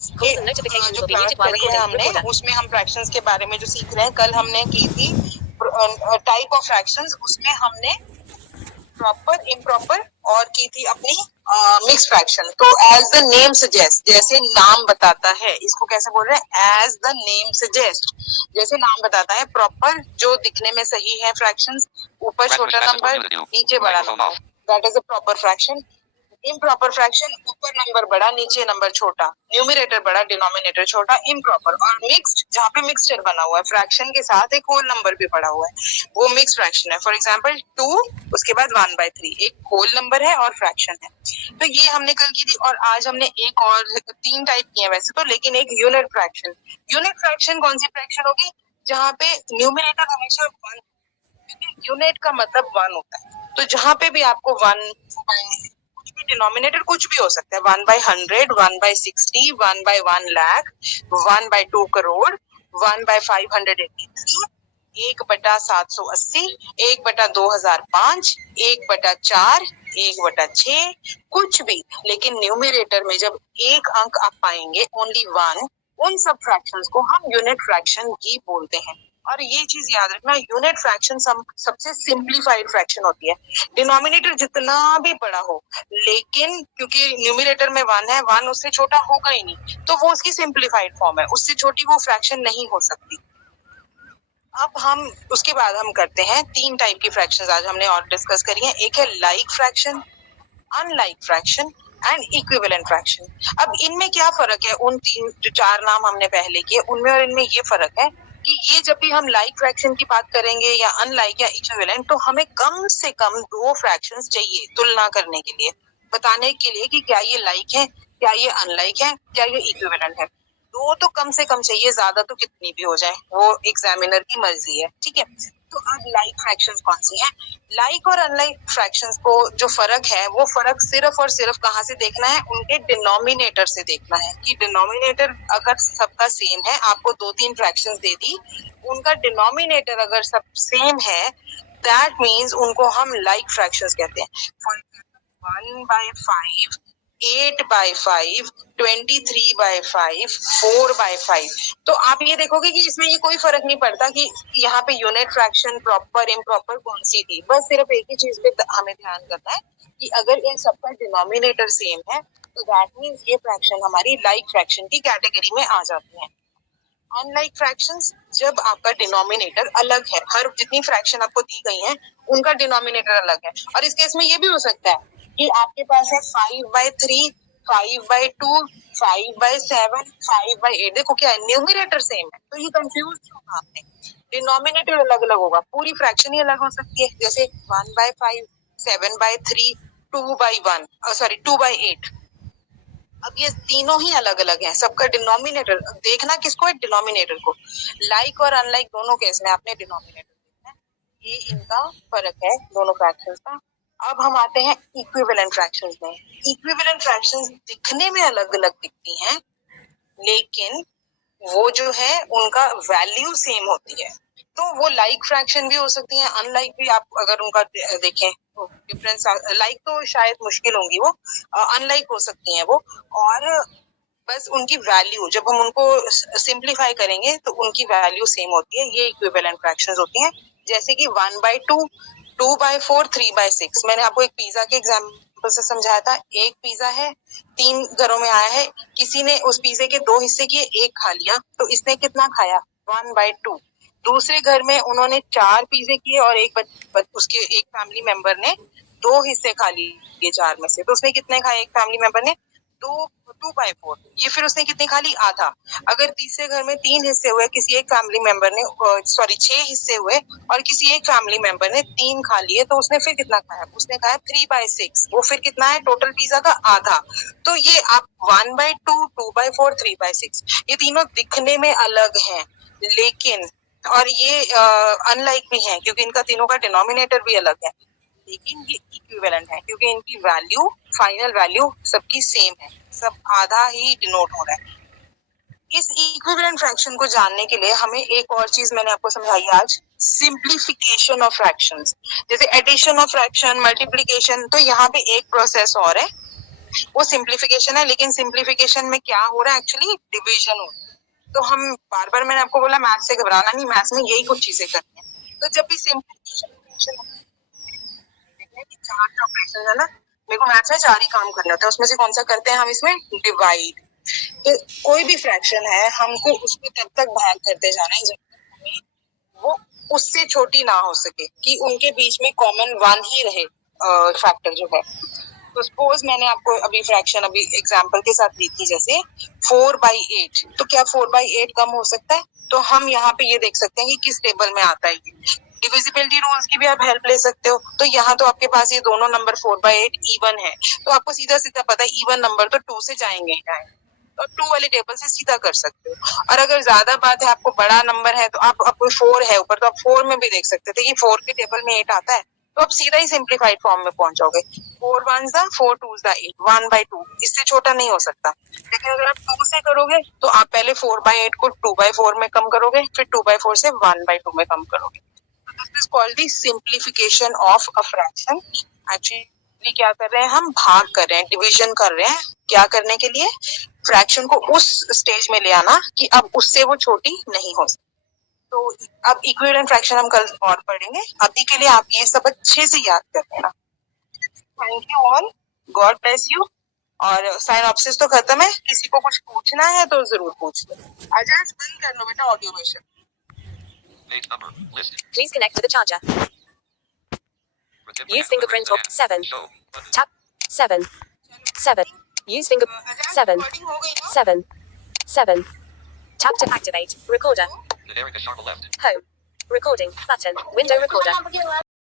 जो क्लास करी है हमने उसमें हम फ्रैक्शंस के बारे में जो सीख रहे हैं, कल हमने की थी टाइप ऑफ फ्रैक्शंस, उसमें हमने प्रॉपर इम्प्रॉपर और की थी अपनी मिक्स फ्रैक्शन। तो एज द नेम सजेस्ट, जैसे नाम बताता है, इसको कैसे बोल रहे हैं, एज द नेम सजेस्ट, जैसे नाम बताता है, प्रॉपर जो दिखने में सही है फ्रैक्शंस, ऊपर छोटा नंबर नीचे बड़ा number, that is a proper fraction. Improper fraction, ऊपर नंबर बड़ा नीचे नंबर छोटा, न्यूमरेटर बड़ा डिनोमिनेटर छोटा, इम्प्रॉपर। और मिक्स्ड, जहाँ पे मिक्सचर बना हुआ है फ्रैक्शन के साथ एक होल नंबर भी पड़ा हुआ है, वो मिक्स फ्रैक्शन है। फॉर एग्जांपल 2, उसके बाद 1/3, एक होल नंबर है और फ्रैक्शन है। तो ये हमने कल की थी। और आज हमने एक और 3 टाइप की है वैसे तो, लेकिन एक यूनिट फ्रैक्शन। यूनिट फ्रैक्शन कौन सी फ्रैक्शन होगी, जहाँ पे न्यूमरेटर हमेशा 1, क्योंकि यूनिट का मतलब 1 होता है। तो जहाँ पे भी आपको 1 कुछ भी डिनोमिनेटर कुछ भी हो सकता है, 1/100, 1/60, 1/1 लाख, 1/2 करोड़, 1/583, 1/780, 1/2005, 1/4, 1/6, कुछ भी। लेकिन न्यूमरेटर में जब एक अंक आप पाएंगे, ओनली 1, उन सब फ्रैक्शंस को हम यूनिट फ्रैक्शन ही बोलते हैं। और ये चीज याद रखना, यूनिट फ्रैक्शन सबसे सिंप्लीफाइड फ्रैक्शन होती है। डिनोमिनेटर जितना भी बड़ा हो, लेकिन क्योंकि न्यूमरेटर में 1 है, 1 उससे छोटा होगा ही नहीं, तो वो उसकी सिंप्लीफाइड फॉर्म है, उससे छोटी वो फ्रैक्शन नहीं हो सकती। अब हम उसके बाद हम करते हैं 3 टाइप की फ्रैक्शंस आज हमने और डिस्कस करी है। एक है like fraction, unlike fraction and equivalent fraction. अब इनमें क्या फर्क है, उन 3 जो 4 नाम हमने पहले किए उनमें और इनमें ये फर्क है कि ये जब भी हम लाइक फ्रैक्शन की बात करेंगे या अनलाइक या इक्विवेलेंट, तो हमें कम से कम 2 फ्रैक्शंस चाहिए तुलना करने के लिए, बताने के लिए कि क्या ये लाइक है, क्या ये अनलाइक है, क्या ये इक्विवेलेंट है। 2 तो कम से कम चाहिए, ज्यादा तो कितनी भी हो जाए वो एग्जामिनर की मर्जी है, ठीक है। तो अब लाइक फ्रैक्शंस कौन सी है, लाइक और अनलाइक फ्रैक्शंस को जो फर्क है, वो फर्क सिर्फ और सिर्फ कहाँ से देखना है, उनके डिनोमिनेटर से देखना है। कि डिनोमिनेटर अगर सबका सेम है, आपको 2-3 फ्रैक्शंस दे दी, उनका डिनोमिनेटर अगर सब सेम है, दैट मीन्स उनको हम लाइक फ्रैक्शंस कहते हैं। For example 1/5, 8/5, 23/5, 4/5। तो आप ये देखोगे कि इसमें ये कोई फर्क नहीं पड़ता कि यहाँ पे यूनिट फ्रैक्शन, प्रॉपर इम्प्रॉपर कौन सी थी, बस सिर्फ एक ही चीज पे हमें ध्यान करना है कि अगर इन सबका डिनोमिनेटर सेम है, तो दैट मीन्स ये फ्रैक्शन हमारी लाइक फ्रैक्शन की कैटेगरी में आ जाती है। अनलाइक फ्रैक्शंस, जब आपका डिनोमिनेटर अलग है, हर जितनी फ्रैक्शन आपको दी गई है उनका डिनोमिनेटर अलग है। और इस केस में ये भी हो सकता है कि आपके पास है 5/3, 5/2, 5/7, 5/8। देखो क्या है, न्यूमरेटर सेम है, तो ये कंफ्यूज क्यों होगा आपने, डिनोमिनेटर अलग अलग होगा, पूरी फ्रैक्शन ही अलग हो सकती है। जैसे 1/5, 7/3, 2/1, सॉरी 2/8। अब ये तीनों ही अलग अलग हैं, सबका डिनोमिनेटर देखना किसको है, डिनोमिनेटर को। लाइक और अनलाइक दोनों केस में आपने डिनोमिनेटर देखना है, ये इनका फर्क है दोनों फ्रैक्शंस का। अब हम आते हैं इक्विवेलेंट फ्रैक्शंस में। इक्विवेलेंट फ्रैक्शंस दिखने में अलग अलग दिखती हैं, लेकिन वो जो है उनका वैल्यू सेम होती है। तो वो लाइक फ्रैक्शन भी हो सकती है, अनलाइक भी। आप अगर उनका देखें डिफरेंस, लाइक तो शायद मुश्किल होंगी वो, अनलाइक हो सकती हैं वो। और बस उनकी वैल्यू जब हम उनको सिंप्लीफाई करेंगे तो उनकी वैल्यू सेम होती है, ये इक्विवेलेंट फ्रैक्शंस होती हैं। जैसे कि 1/2, 2/4, 3/6। मैंने आपको एक पिज्जा के एग्जाम्पल से समझाया था। एक पिज्जा है, 3 घरों में आया है, किसी ने उस पिज्जे के 2 हिस्से किए, एक खा लिया, तो इसने कितना खाया, 1/2। दूसरे घर में उन्होंने 4 पिज्जे किए और उसके एक फैमिली मेंबर ने 2 हिस्से खा लिए 4 में से, तो उसने कितने खाए, एक फैमिली मेंबर ने 2/4। ये फिर उसने कितनी खा ली, आधा। अगर तीसरे घर में 3 हिस्से हुए, किसी एक फैमिली मेंबर ने, सॉरी 6 हिस्से हुए और किसी एक फैमिली मेंबर ने 3 खा लिए, तो उसने फिर कितना खाया, उसने खाया 3/6। वो फिर कितना है टोटल पिज्जा का, आधा। तो ये आप 1/2, 2/4, 3/6, ये तीनों दिखने में अलग हैं, लेकिन और ये अनलाइक भी हैं क्योंकि इनका तीनों का डिनोमिनेटर भी अलग है, लेकिन ये इक्विवेलेंट है क्योंकि इनकी वैल्यू, फाइनल वैल्यू सबकी सेम है, सब आधा ही डिनोट हो रहा है। इस इक्विवेलेंट फ्रैक्शन को जानने के लिए हमें एक और चीज मैंने आपको समझाई आज, सिंप्लीफिकेशन ऑफ फ्रैक्शंस। जैसे एडिशन ऑफ फ्रैक्शन, मल्टीप्लिकेशन, तो यहाँ पे एक प्रोसेस और है, वो सिंप्लीफिकेशन है, लेकिन सिंप्लीफिकेशन में क्या हो रहा है एक्चुअली, डिवीजन हो रहा है। तो हम बार बार, मैंने आपको बोला मैथ से घबराना नहीं, मैथ्स में यही कुछ चीजें करनी है। तो जब भी सिंप्लीफिकेशन चार ऑपरेशन है ना, मेरे को मैथ्स में 4 ही काम करने होते हैं, उसमें से कौन सा करते हैं हम इसमें, डिवाइड। तो कोई भी फ्रैक्शन है हमको उसको तब तक भाग करते जाना है जब तक हमें वो उससे छोटी ना हो सके, कि उनके बीच में कॉमन 1 ही रहे फैक्टर जो है। तो सपोज मैंने आपको अभी फ्रैक्शन अभी एग्जांपल के साथ दी थी, जैसे 4/8, तो क्या 4/8 कम हो सकता है? तो हम यहाँ पे ये देख सकते हैं कि किस टेबल में आता है ये। डिविजिबिलिटी रूल्स की भी आप हेल्प ले सकते हो। तो यहाँ तो आपके पास ये दोनों नंबर 4/8 इवन है, तो आपको सीधा सीधा पता है इवन नंबर तो 2 से जाएंगे ही जाएंगे, तो 2 वाले टेबल से सीधा कर सकते हो। और अगर ज्यादा बात है, आपको बड़ा नंबर है, तो आपको 4 है ऊपर, तो आप 4 में भी देख सकते थे कि 4 के टेबल में 8 आता है, तो आप सीधा ही सिंप्लीफाइड फॉर्म में पहुंच जाओगे। 4 1s 4 2s 8, 1/2, इससे छोटा नहीं हो सकता। लेकिन अगर आप 2 से करोगे तो आप पहले 4/8 को 2/4 में कम करोगे, फिर 2/4 से 1/2 में कम करोगे। This is called the simplification of a fraction. Actually क्या कर रहे हैं, हम भाग कर रहे हैं, डिवीजन कर रहे हैं। क्या करने के लिए, फ्रैक्शन को उस स्टेज में ले आना कि अब उससे वो छोटी नहीं हो सकती। तो अब इक्विवेलेंट फ्रैक्शन हम कल और पढ़ेंगे, अभी के लिए आप ये सब अच्छे से याद कर लेना। Thank you all, God bless you. और साइनॉप्सिस तो खत्म है, किसी को कुछ पूछना है तो जरूर पूछ लो। अजय बंद कर लो बेटा audio वेशन। Please connect with the charger. Use fingerprint or 7. Tap 7. 7. Use finger 7. 7. 7. Tap to activate recorder. Home. Recording button. Window recorder.